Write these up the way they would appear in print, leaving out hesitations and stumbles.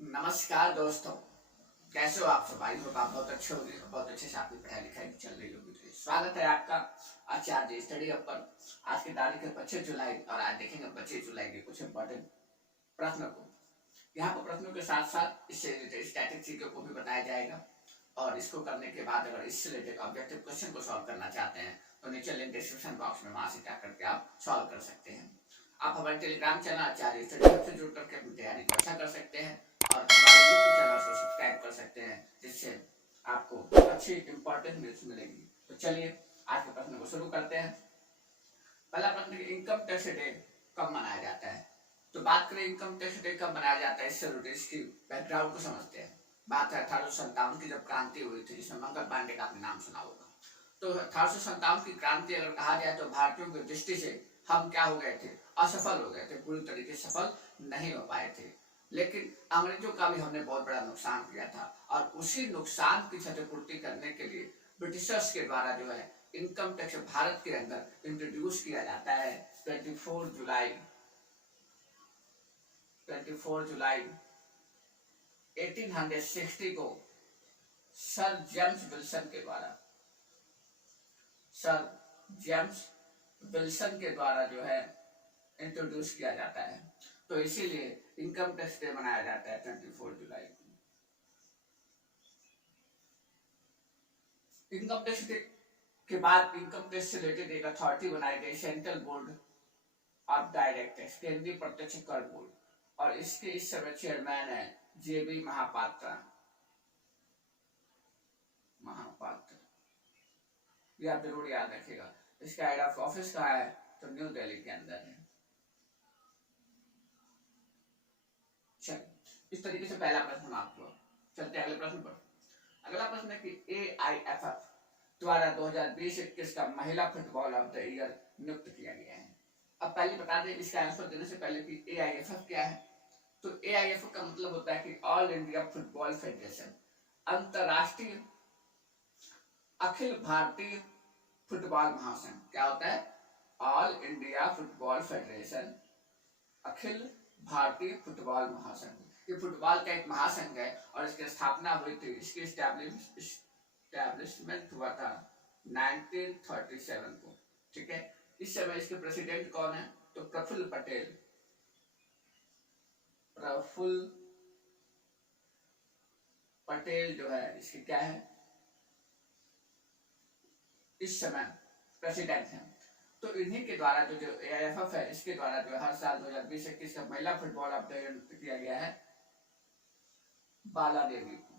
नमस्कार दोस्तों, कैसे हो आप सब? आई होप आप बहुत अच्छे होंगे, बहुत अच्छे से आपकी पढ़ाई लिखाई चल रही होगी। तो स्वागत है आपका आचार्य स्टडी अप पर। आज की तारीख है 25 जुलाई और आज देखेंगे 25 जुलाई के कुछ इंपॉर्टेंट प्रश्नों को। यहाँ पर प्रश्नों के साथ साथ इससे रिलेटेड स्टैटिक चीजों को भी बताया जाएगा और इसको करने के बाद अगर इससे रिलेटेड ऑब्जेक्टिव क्वेश्चन को सॉल्व करना चाहते हैं तो नीचे लिंक डिस्क्रिप्शन बॉक्स में वहां से जा करके आप सॉल्व कर सकते हैं। आप हमारे टेलीग्राम चैनल आचार्य स्टडी से जुड़ करके अपनी तैयारी को अच्छा कर सकते हैं और हमारे यूट्यूब चैनल को सब्सक्राइब कर सकते हैं, जिससे आपको अच्छी इंपॉर्टेंट न्यूज मिलेगी। तो चलिए आज के प्रश्न को शुरू करते हैं। पहला प्रश्न, इनकम टैक्स डे कब मनाया जाता है? तो बात करें इनकम टैक्स डे कब मनाया जाता है, इससे रिलेटेड इसकी बैकग्राउंड को समझते हैं। बात है 1857 की जब क्रांति हुई थी, जिसमें मंगल पांडे का आपने नाम सुना होगा। तो 1857 की क्रांति अगर कहा जाए तो भारतीयों की दृष्टि से हम क्या हो गए थे? असफल हो गए थे, पूरी तरीके से सफल नहीं हो पाए थे। लेकिन अंग्रेजों का भी हमने बहुत बड़ा नुकसान किया था और उसी नुकसान की क्षतिपूर्ति करने के लिए ब्रिटिशर्स के द्वारा जो है इनकम टैक्स भारत के अंदर इंट्रोड्यूस किया जाता है 24 जुलाई 1860 को सर जेम्स विल्सन के द्वारा जो है इंट्रोड्यूस किया जाता है। तो इसीलिए इनकम टैक्स डे मनाया जाता है 24 जुलाई को। इनकम टैक्स डे के बाद इनकम टैक्स से रिलेटेड एक अथॉरिटी बनाई गई, central board of direct tax, केंद्रीय प्रत्यक्ष कर बोर्ड, और इसके इस समय चेयरमैन है जेबी महापात्रा। ये आप जरूर याद रखिएगा। इसका हेड ऑफ ऑफिस कहाँ है? तो न्यू दिल्ली के अंदर है। इस तरीके से पहला प्रश्न हम आपको चलते हैं अगले प्रश्न पर। अगला प्रश्न है कि AIFF द्वारा 2020-21 का महिला फुटबॉल ऑफ द ईयर नियुक्त किया गया है। अब पहले बता दें इसका आंसर देने से पहले कि AIFF क्या है। तो AIFF का मतलब होता है कि ऑल इंडिया फुटबॉल फेडरेशन, अंतरराष्ट्रीय अखिल भारतीय फुटबॉल महासंघ। क्या होता है? All India football federation, Akhil Bharatiya football महासंघ। ये फुटबॉल का एक महासंघ है और इसकी स्थापना हुई थी, इसकी एस्टैब्लिशमेंट हुआ था 1937 को। ठीक है, इस समय इसके प्रेसिडेंट कौन है? तो प्रफुल्ल पटेल जो है इसके क्या है इस समय प्रेसिडेंट है। तो इन्हीं के द्वारा जो AIFF है, इसके द्वारा जो हर साल 2020-21 का महिला फुटबॉल ऑफ द ईयर किया गया है बाला देवी को।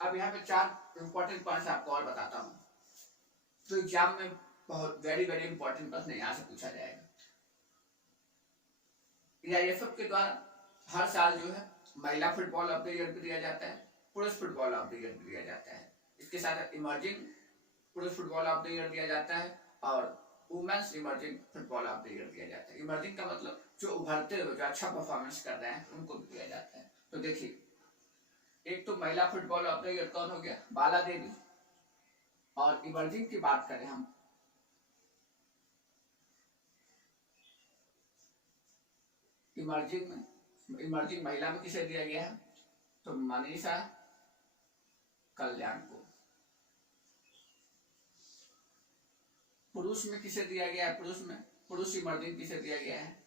अब यहाँ पे 4 इंपॉर्टेंट पॉइंट्स आपको और बताता हूँ। तो एग्जाम में बहुत वेरी वेरी इंपॉर्टेंट प्रश्न यहाँ से पूछा जाएगा। AIFF के द्वारा हर साल जो है महिला फुटबॉल ऑफ द ईयर भी दिया जाता है, पुरुष फुटबॉल ऑफ द ईयर भी दिया जाता है। इसके साथ इमर्जिंग पुरुष फुटबॉल ऑफ द ईयर दिया जाता है और women's emerging football of the year दिया जाता है। इमर्जिंग का मतलब जो उभरते हुए, जो अच्छा परफॉर्मेंस कर रहे हैं, उनको दिया जाता है। तो देखिए, एक तो महिला फुटबॉल ऑफ द ईयर कौन हो गया? बाला देवी। और इमर्जिंग की बात करें हम, इमर्जिंग महिला में किसे दिया गया है? तो मनीषा कल्याण को। पुरुष में किसे दिया गया है? पुरुष इमर्जिंग किसे दिया गया है?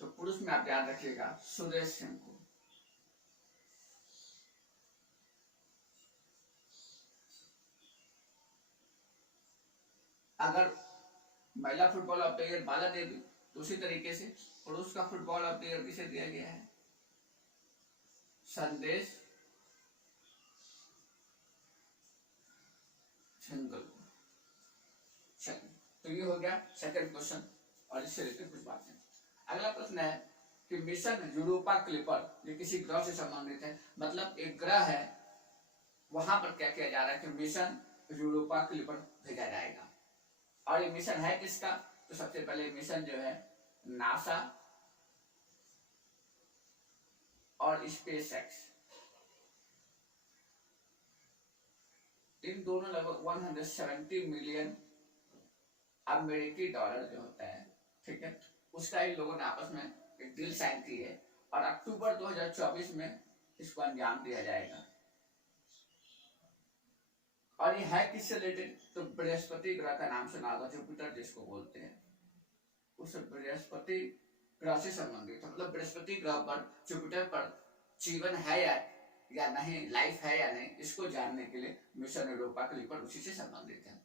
तो पुरुष में आप याद रखिएगा सुरेश सिंह को। अगर महिला फुटबॉल ऑफ द ईयर बाला देवी, तो उसी तरीके से पुरुष का फुटबॉल ऑफ द ईयर किसे दिया गया है? संदेश झंगल को। चलिए, तो ये हो गया सेकंड क्वेश्चन और इससे रिलेटेड कुछ बातें। अगला प्रश्न है कि मिशन यूरोपा क्लिपर, ये किसी ग्रह से संबंधित है, मतलब एक ग्रह है, वहां पर क्या किया जा रहा है कि मिशन यूरोपा क्लिपर भेजा जाएगा। और ये मिशन है किसका? तो सबसे पहले मिशन जो है नासा और स्पेसएक्स, इन दोनों लगभग 170 मिलियन अमेरिकी डॉलर जो होता है, ठीक है, उसका इन लोगों ने आपस में एक डील साइन की है और अक्टूबर 2024 में इसको अंजाम दिया जाएगा। और ये है किससे रिलेटेड? तो बृहस्पति ग्रह का नाम सुना होगा, जुपिटर जिसको बोलते हैं, उस बृहस्पति ग्रह से संबंधित है। मतलब बृहस्पति ग्रह पर, जुपिटर पर जीवन है या नहीं, लाइफ है या नहीं, इसको जानने के लिए मिशन यूरोपा क्लिपर उसी से संबंधित है।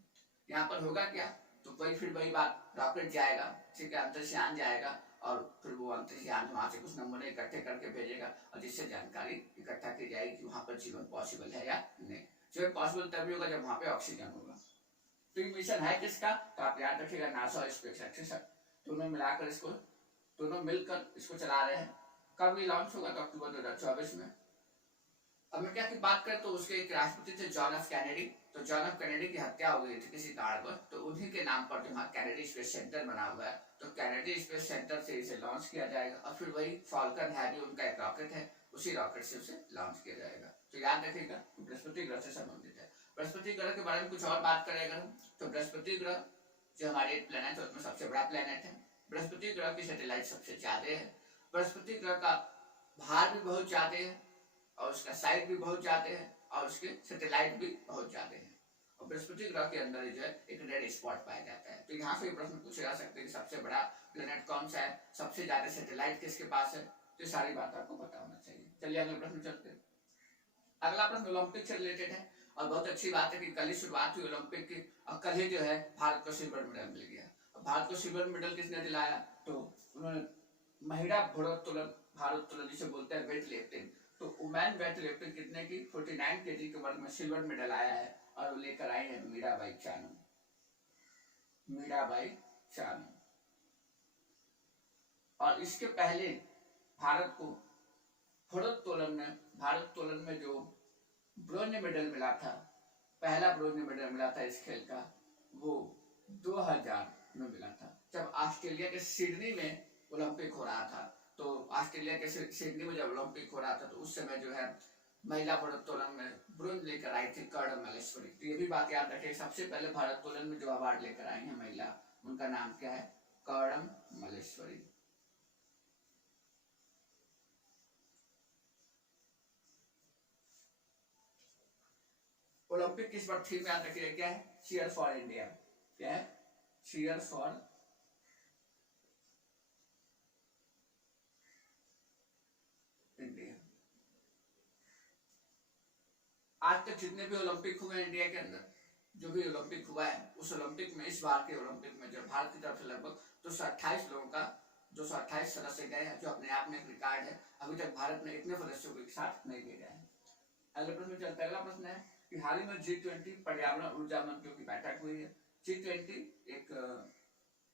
यहाँ पर होगा क्या? तो वही बात, रॉकेट जाएगा, ठीक है, अंतरिक्षयान जाएगा और फिर वो अंतरिक्षयान वहां से कुछ नमूने इकट्ठे करके भेजेगा और जिससे जानकारी इकट्ठा की जाएगी कि वहां पर जीवन पॉसिबल है या नहीं। जीवन पॉसिबल तभी होगा जब वहां पे ऑक्सीजन होगा। तो ये मिशन है किसका? तो आप याद रखिएगा, नासा और स्पेसएक्स दोनों मिलाकर इसको, दोनों मिलकर इसको चला रहे हैं। कब ये लॉन्च होगा? तो अक्टूबर 2024 में। अमेरिका की बात करें तो उसके एक राष्ट्रपति थे जॉन एफ कैनेडी। तो जॉन एफ कैनेडी की हत्या हो गई थी किसी कारण पर, तो उन्हीं के नाम पर जो कैनेडी स्पेस सेंटर बना हुआ है, तो कैनेडी स्पेस सेंटर से इसे लॉन्च किया जाएगा और फिर वही फॉल्कन हैवी उनका एक रॉकेट है, उसी रॉकेट से उसे लॉन्च किया जाएगा। तो याद रखिएगा, बृहस्पति ग्रह से संबंधित है। बृहस्पति ग्रह के बारे में कुछ और बात करेगा तो बृहस्पति ग्रह जो हमारे प्लेनेट है उसमें सबसे बड़ा प्लेनेट है। बृहस्पति ग्रह की सैटेलाइट सबसे ज्यादा है। बृहस्पति ग्रह का भार भी बहुत ज्यादा है और उसका साइज भी बहुत ज्यादा है और उसके सैटेलाइट भी बहुत ज्यादा है। और बृहस्पति ग्रह के अंदर जो है एक रेड स्पॉट पाया जाता है। तो यहाँ से प्रश्न पूछे जा सकते हैं कि सबसे बड़ा प्लेनेट कौन सा है, सबसे ज्यादा सैटेलाइट किसके पास है, तो सारी बात आपको पता होना चाहिए। चलिए अगले प्रश्न चलते हैं। अगला प्रश्न ओलंपिक से रिलेटेड है और बहुत अच्छी बात है कि कल ही शुरुआत हुई ओलंपिक की और कल ही जो है भारत को सिल्वर मेडल मिल गया। भारत को सिल्वर मेडल किसने दिलाया? तो उन्होंने महिला भारोत्तोलन, भारोत्तोलन जिसे बोलते हैं वेट लिफ्टिंग, तो वुमेन वेट लिफ्टिंग कितने की 49 केजी के वर्ग में सिल्वर मेडल आया है और वो लेकर आई है मीराबाई चानू। मीराबाई चानू। और इसके पहले भारत को भारोत्तोलन में जो ब्रोंज मेडल मिला था, पहला ब्रोंज मेडल मिला था इस खेल का, वो 2000 में मिला था, जब ऑस्ट्रेलिया के सिडनी में ओलंपिक हो रहा था। तो ऑस्ट्रेलिया के सिडनी में जब ओलंपिक हो रहा था तो उस समय जो है महिला भारोत्तोलन में ब्रोंज लेकर आई थी कर्णम मल्लेश्वरी। तो ये भी बात याद रखें, सबसे पहले भारोत्तोलन में जो अवार्ड लेकर आई है महिला, उनका नाम क्या है? कर्णम मल्लेश्वरी। ओलंपिक किस बार थीम याद रखिएगा, क्या है? Cheer for India. क्या है? Cheer for India. आज तक जितने भी ओलंपिक हुए इंडिया के अंदर, जो भी ओलंपिक हुआ है, उस ओलंपिक में, इस बार के ओलंपिक में जो भारत की तरफ से लगभग 228 लोगों का, 228 सदस्य गए हैं, जो अपने आप में एक रिकॉर्ड है। अभी तक भारत में इतने सदस्यों को एक साथ नहीं ले गए हैं। अगले प्रश्न चलता है। अगला प्रश्न है कि हाल ही में G20 पर्यावरण ऊर्जा मंत्रियों की बैठक हुई है। G20 एक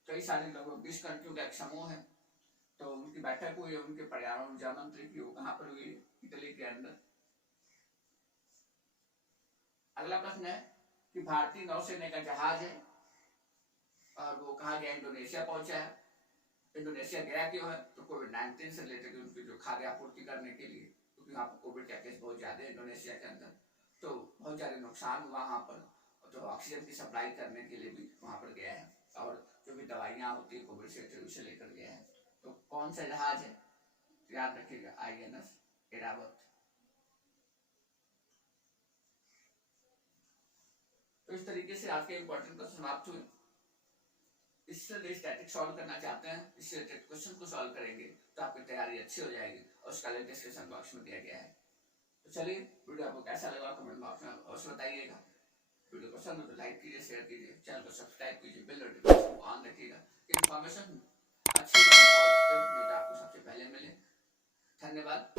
कई सारे लगभग 20 कंट्रियों का एक समूह है, तो उनकी बैठक हुई है, उनके पर्यावरण ऊर्जा मंत्री की, वो कहाँ पर हुई? इटली के अंदर। अगला प्रश्न है कि भारतीय नौसेना का जहाज है और वो कहा गया? इंडोनेशिया पहुंचा है। इंडोनेशिया गया क्यों है? तो कोविड-19 से रिलेटेड उनकी जो खाद्य आपूर्ति करने के लिए, क्योंकि वहाँ पर कोविड का केस बहुत ज्यादा है इंडोनेशिया के अंदर, तो बहुत ज्यादा नुकसान हुआ वहाँ पर, तो ऑक्सीजन की सप्लाई करने के लिए भी वहाँ पर गया है और जो भी दवाइयाँ होती है कोविड से उसे लेकर गया है। तो कौन सा जहाज है? याद रखिएगा, INS एरावत। तो इस तरीके से आज के इंपॉर्टेंट क्वेश्चन समाप्त हुए। इससे स्टैटिक सॉल्व करना चाहते हैं, इससे क्वेश्चन को सॉल्व करेंगे तो आपकी तैयारी अच्छी हो जाएगी और उसका लिंक डिस्क्रिप्शन बॉक्स में दिया गया है। तो चलिए, वीडियो आपको कैसा लगा कमेंट बॉक्स में अवश्य बताइएगा। वीडियो पसंद हो तो लाइक कीजिए, शेयर कीजिए, चैनल को सब्सक्राइब कीजिए, बेल नोटिफिकेशन को ऑन रखिएगा, इन्फॉर्मेशन अच्छी आपको सबसे पहले मिले। धन्यवाद।